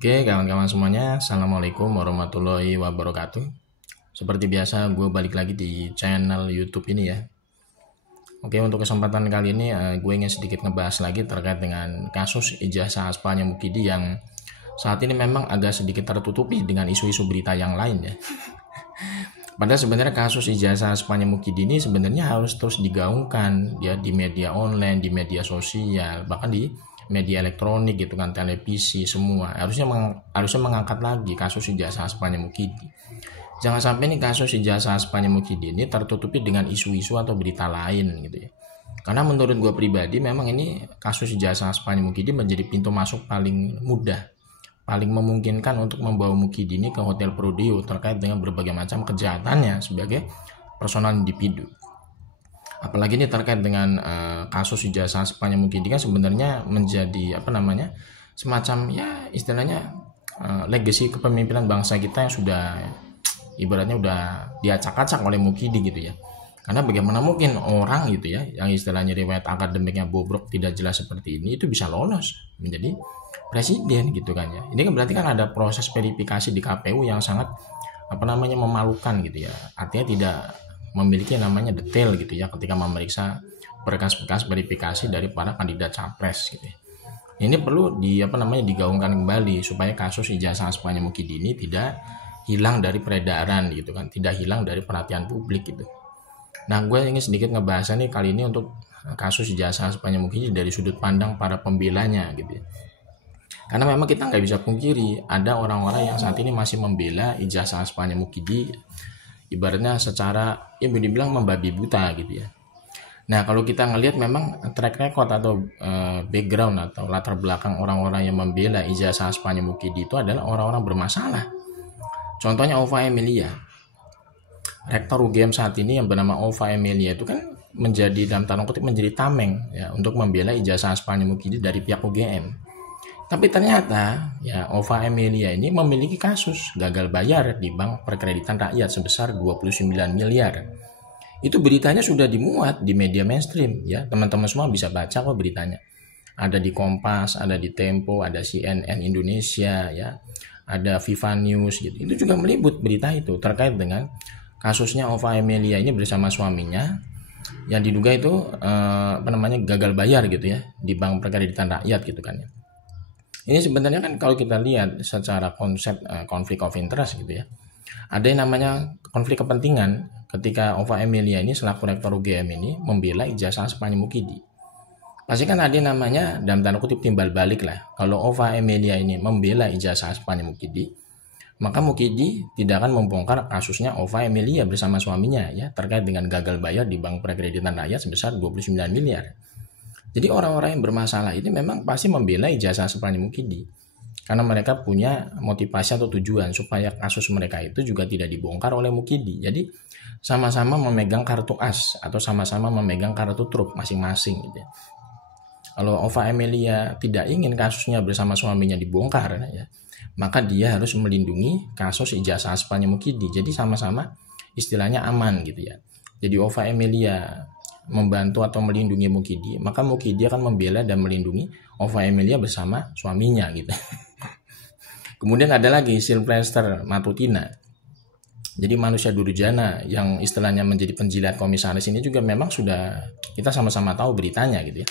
Oke, kawan-kawan semuanya, Assalamualaikum warahmatullahi wabarakatuh. Seperti biasa, gue balik lagi di channel YouTube ini ya. Oke, untuk kesempatan kali ini gue ingin sedikit ngebahas lagi terkait dengan kasus ijazah aspalnya Mukidi yang saat ini memang agak sedikit tertutupi dengan isu-isu berita yang lain ya. Padahal sebenarnya kasus ijazah aspalnya Mukidi ini sebenarnya harus terus digaungkan ya di media online, di media sosial, bahkan di media elektronik gitu kan, televisi semua. Harusnya mengangkat lagi kasus ijazah aspalnya Mukidi. Jangan sampai nih kasus ijazah aspalnya Mukidi ini tertutupi dengan isu-isu atau berita lain gitu ya. Karena menurut gue pribadi memang ini kasus ijazah aspalnya Mukidi menjadi pintu masuk paling mudah, paling memungkinkan untuk membawa Mukidi ini ke Hotel Prodeo terkait dengan berbagai macam kejahatannya sebagai personal individu. Apalagi ini terkait dengan kasus ijazah aspalnya Mukidi kan sebenarnya menjadi semacam ya istilahnya legacy kepemimpinan bangsa kita yang sudah ibaratnya udah diacak-acak oleh Mukidi gitu ya. Karena bagaimana mungkin orang gitu ya yang istilahnya riwayat akademiknya bobrok tidak jelas seperti ini itu bisa lolos menjadi presiden gitu kan ya. Ini kan berarti kan ada proses verifikasi di KPU yang sangat memalukan gitu ya. Artinya tidak memiliki namanya detail gitu ya ketika memeriksa berkas-berkas verifikasi dari para kandidat capres gitu ya. Ini perlu digaungkan kembali supaya kasus ijazah aspalnya Mukidi ini tidak hilang dari peredaran gitu kan, tidak hilang dari perhatian publik gitu. Nah, gue ingin sedikit ngebahas nih kali ini untuk kasus ijazah aspalnya Mukidi dari sudut pandang para pembelanya gitu ya. Karena memang kita nggak bisa pungkiri ada orang-orang yang saat ini masih membela ijazah aspalnya Mukidi, ibaratnya secara ya dibilang membabi buta gitu ya. Nah, kalau kita ngelihat memang track record atau background atau latar belakang orang-orang yang membela ijazah aspalnya Mukidi itu adalah orang-orang bermasalah. Contohnya Ova Emilia, rektor UGM saat ini yang bernama Ova Emilia itu kan menjadi dalam tanda kutip menjadi tameng ya untuk membela ijazah aspalnya Mukidi dari pihak UGM. Tapi ternyata ya Ova Emilia ini memiliki kasus gagal bayar di Bank Perkreditan Rakyat sebesar 29 miliar. Itu beritanya sudah dimuat di media mainstream ya. Teman-teman semua bisa baca kok beritanya. Ada di Kompas, ada di Tempo, ada CNN Indonesia ya. Ada Viva News gitu. Itu juga meliput berita itu terkait dengan kasusnya Ova Emilia ini bersama suaminya yang diduga itu gagal bayar gitu ya di Bank Perkreditan Rakyat gitu kan ya. Ini sebenarnya kan kalau kita lihat secara konsep konflik of interest gitu ya. Ada yang namanya konflik kepentingan ketika Ova Emilia ini selaku rektor UGM ini membela ijazah aspalnya Mukidi. Pasti kan ada yang namanya dalam tanda kutip timbal balik lah. Kalau Ova Emilia ini membela ijazah aspalnya Mukidi, maka Mukidi tidak akan membongkar kasusnya Ova Emilia bersama suaminya ya terkait dengan gagal bayar di Bank Perkreditan Rakyat sebesar 29 miliar. Jadi orang-orang yang bermasalah ini memang pasti membela ijazah aspalnya Mukidi karena mereka punya motivasi atau tujuan supaya kasus mereka itu juga tidak dibongkar oleh Mukidi. Jadi sama-sama memegang kartu as atau sama-sama memegang kartu truf masing-masing gitu ya. Kalau Ova Emilia tidak ingin kasusnya bersama suaminya dibongkar ya, maka dia harus melindungi kasus ijazah aspalnya Mukidi. Jadi sama-sama istilahnya aman gitu ya. Jadi Ova Emilia membantu atau melindungi Mukidi, maka Mukidi akan membela dan melindungi Ova Emilia bersama suaminya gitu. Kemudian ada lagi Sylvester Matutina. Jadi manusia durjana yang istilahnya menjadi penjilat komisaris ini juga memang sudah kita sama-sama tahu beritanya gitu ya.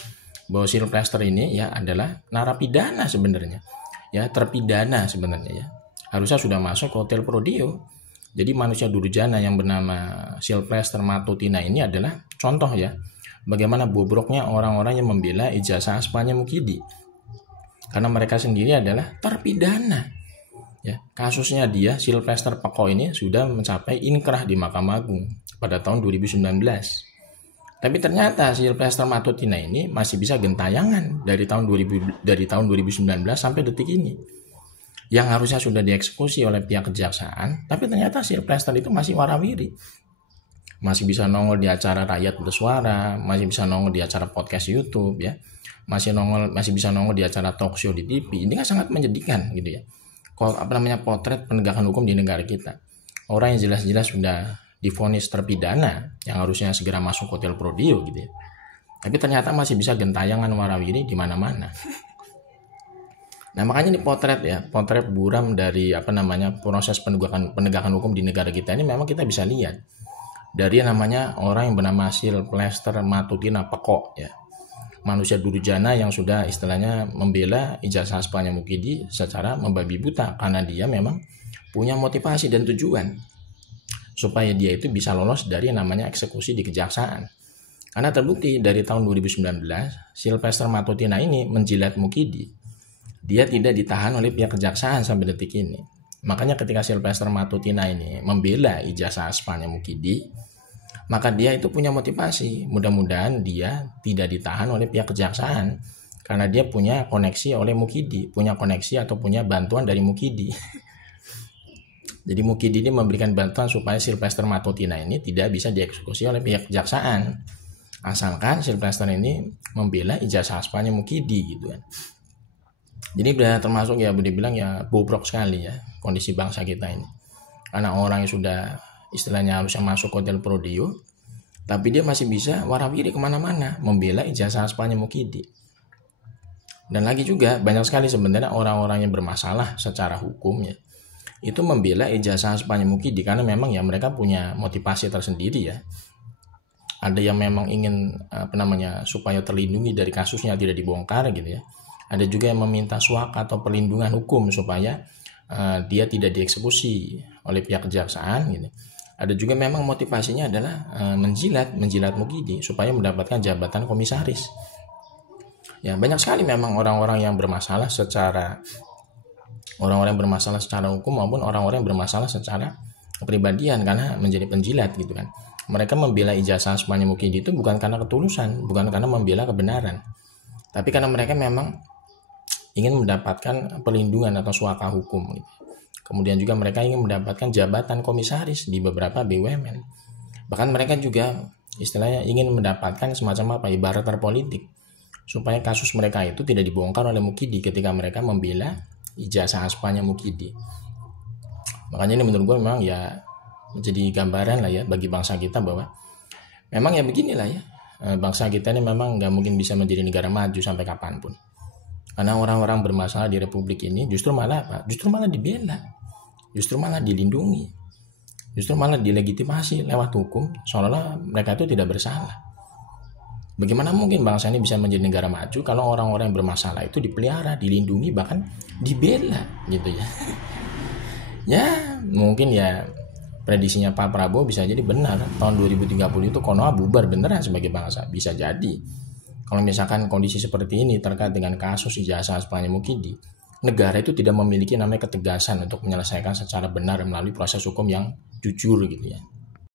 Bahwa Sylvester ini ya adalah narapidana sebenarnya. Ya, terpidana sebenarnya ya. Harusnya sudah masuk ke Hotel Prodeo. Jadi manusia durjana yang bernama Sylvester Matutina ini adalah contoh ya bagaimana bobroknya orang-orang yang membela ijazah aspalnya Mukidi. Karena mereka sendiri adalah terpidana. Ya, kasusnya dia Sylvester Peko ini sudah mencapai inkrah di Mahkamah Agung pada tahun 2019. Tapi ternyata Sylvester Matutina ini masih bisa gentayangan dari tahun 2019 sampai detik ini. Yang harusnya sudah dieksekusi oleh pihak kejaksaan, tapi ternyata Sylvester itu masih warawiri. Masih bisa nongol di acara Rakyat Bersuara, masih bisa nongol di acara podcast YouTube ya. Masih bisa nongol di acara talk show di TV. Ini kan sangat menyedihkan gitu ya. Potret penegakan hukum di negara kita. Orang yang jelas-jelas sudah divonis terpidana yang harusnya segera masuk Hotel Prodeo gitu ya. Tapi ternyata masih bisa gentayangan warawiri di mana-mana. Nah, makanya ini potret buram dari proses penegakan hukum di negara kita ini. Memang kita bisa lihat dari namanya orang yang bernama Sylvester Matutina Pekok ya. Manusia durjana yang sudah istilahnya membela Ijazah Aspanya Mukidi secara membabi buta, karena dia memang punya motivasi dan tujuan supaya dia itu bisa lolos dari namanya eksekusi di kejaksaan. Karena terbukti dari tahun 2019 Sylvester Matutina ini menjilat Mukidi. Dia tidak ditahan oleh pihak kejaksaan sampai detik ini. Makanya ketika Sylvester Matutina ini membela Ijazah Aspanya Mukidi, maka dia itu punya motivasi. Mudah-mudahan dia tidak ditahan oleh pihak kejaksaan karena dia punya koneksi oleh Mukidi, punya koneksi atau punya bantuan dari Mukidi. Jadi Mukidi ini memberikan bantuan supaya Sylvester Matutina ini tidak bisa dieksekusi oleh pihak kejaksaan, asalkan Sylvester ini membela Ijazah Aspanya Mukidi gitu kan. Jadi sudah termasuk ya boleh bilang ya bobrok sekali ya kondisi bangsa kita ini. Karena orang yang sudah istilahnya harusnya masuk hotel Prodeo, tapi dia masih bisa warawiri kemana-mana membela Ijazah Aspanya Mukidi. Dan lagi juga banyak sekali sebenarnya orang-orang yang bermasalah secara hukum ya, itu membela Ijazah Aspanya Mukidi karena memang ya mereka punya motivasi tersendiri ya. Ada yang memang ingin supaya terlindungi dari kasusnya tidak dibongkar gitu ya. Ada juga yang meminta swak atau perlindungan hukum supaya dia tidak dieksekusi oleh pihak kejaksaan gitu. Ada juga memang motivasinya adalah menjilat Mukidi supaya mendapatkan jabatan komisaris. Ya, banyak sekali memang orang-orang yang bermasalah secara hukum maupun orang-orang yang bermasalah secara kepribadian karena menjadi penjilat gitu kan. Mereka membela Ijazah Aspanya Mukidi itu bukan karena ketulusan, bukan karena membela kebenaran, tapi karena mereka memang ingin mendapatkan perlindungan atau suaka hukum gitu. Kemudian juga mereka ingin mendapatkan jabatan komisaris di beberapa BUMN. Bahkan mereka juga istilahnya ingin mendapatkan semacam barter politik supaya kasus mereka itu tidak dibongkar oleh Mukidi ketika mereka membela Ijazah Aspanya Mukidi. Makanya ini menurut gue memang ya menjadi gambaran lah ya bagi bangsa kita bahwa memang ya beginilah ya, bangsa kita ini memang nggak mungkin bisa menjadi negara maju sampai kapanpun. Karena orang-orang bermasalah di Republik ini justru malah dibela, justru malah dilindungi, justru malah dilegitimasi lewat hukum seolah-olah mereka itu tidak bersalah. Bagaimana mungkin bangsa ini bisa menjadi negara maju kalau orang-orang yang bermasalah itu dipelihara, dilindungi, bahkan dibela gitu ya. Ya mungkin ya prediksinya Pak Prabowo bisa jadi benar, tahun 2030 itu Konoha bubar beneran sebagai bangsa, bisa jadi. Kalau misalkan kondisi seperti ini terkait dengan kasus Ijazah Aspanya Mukidi, negara itu tidak memiliki namanya ketegasan untuk menyelesaikan secara benar melalui proses hukum yang jujur gitu ya.